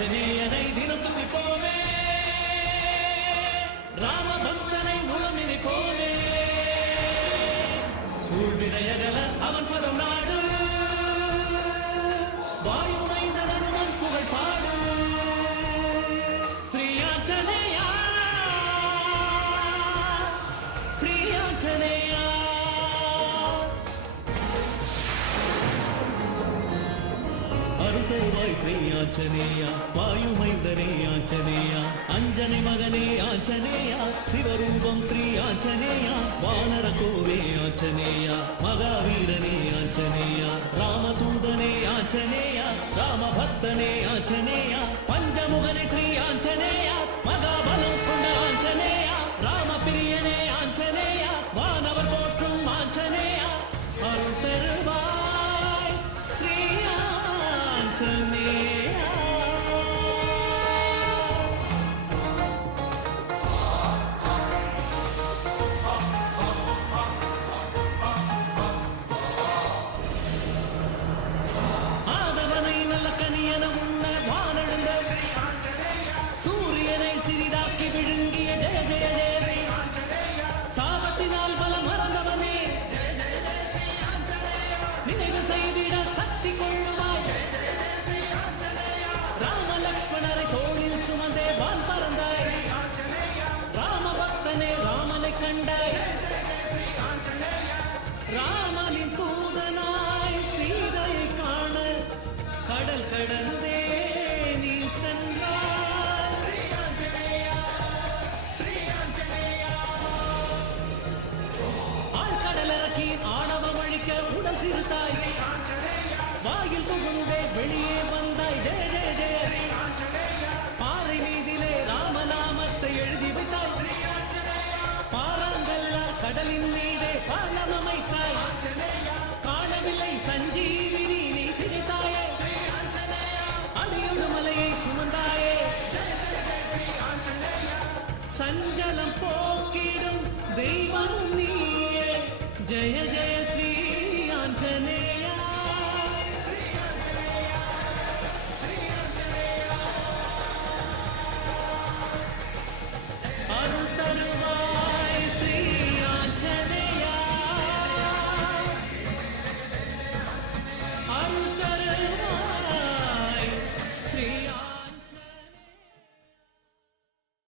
ஆஞ்சநேயனை தினம் துதிப்போமே, ராமபக்தனை உளம் நினைப்போமே. சூழ்வினையகல அவன் பதம் நாடு, வாயுமைந்தன் அனுமன் புகழ் பாடு. ஸ்ரீ ஆஞ்சநேயா, ஸ்ரீ ஆஞ்சநேயா. அருத்தருவாய் ஸ்ரீ ஆஞ்சநேயா, வாயுமைந்தனே ஆஞ்சநேயா, அஞ்சனை மகனே ஆஞ்சநேயா, சிவரூபம் ஸ்ரீ ஆஞ்சநேயா, வானர கோவே ஆஞ்சநேயா, மகாவீரனே ஆஞ்சநேயா, ராமதூதனே ஆஞ்சநேயா, ராமபக்தனே ஆஞ்சநேயா, பஞ்சமுகனே ஸ்ரீ ஆஞ்சநேயா, மகாபலம் கொண்ட ஆஞ்சநேயா, ராமபிரியனே ஆஞ்சநேயா, வானவர் போற்றும் ஆஞ்சநேயா, அருள் தருவாய் ஸ்ரீ ஆஞ்சநேயா. ஆதவனை நல்ல கனியன உண்ண வானெழுந்த ஸ்ரீ ஆஞ்சநேயா, சூரியனை சிறிதாக்கி விழுங்கிய ஜெய ஜெய ஜெய ஸ்ரீ ஆஞ்சநேயா, சாபத்தினால் பலம் மறந்தவனே ஜெய ஜெய ஜெய ஸ்ரீ ஆஞ்சநேயா, நினைவு செய்திட சக்தி கொள்ளுவாய் ஜெய ஜெய ஜெய ஸ்ரீ ஆஞ்சநேயா, ராம லக்ஷ்மணரை தோளில் சுமந்தே வான் பறந்தாய் ஸ்ரீ ஆஞ்சநேயா, ராமபக்தனே ராமனை கண்டாய் ஜெய ஜெய ஜெய ஸ்ரீ ஆஞ்சநேயா, ராமனின் தூதனாய் சீதையை காண கடல் கடந்தே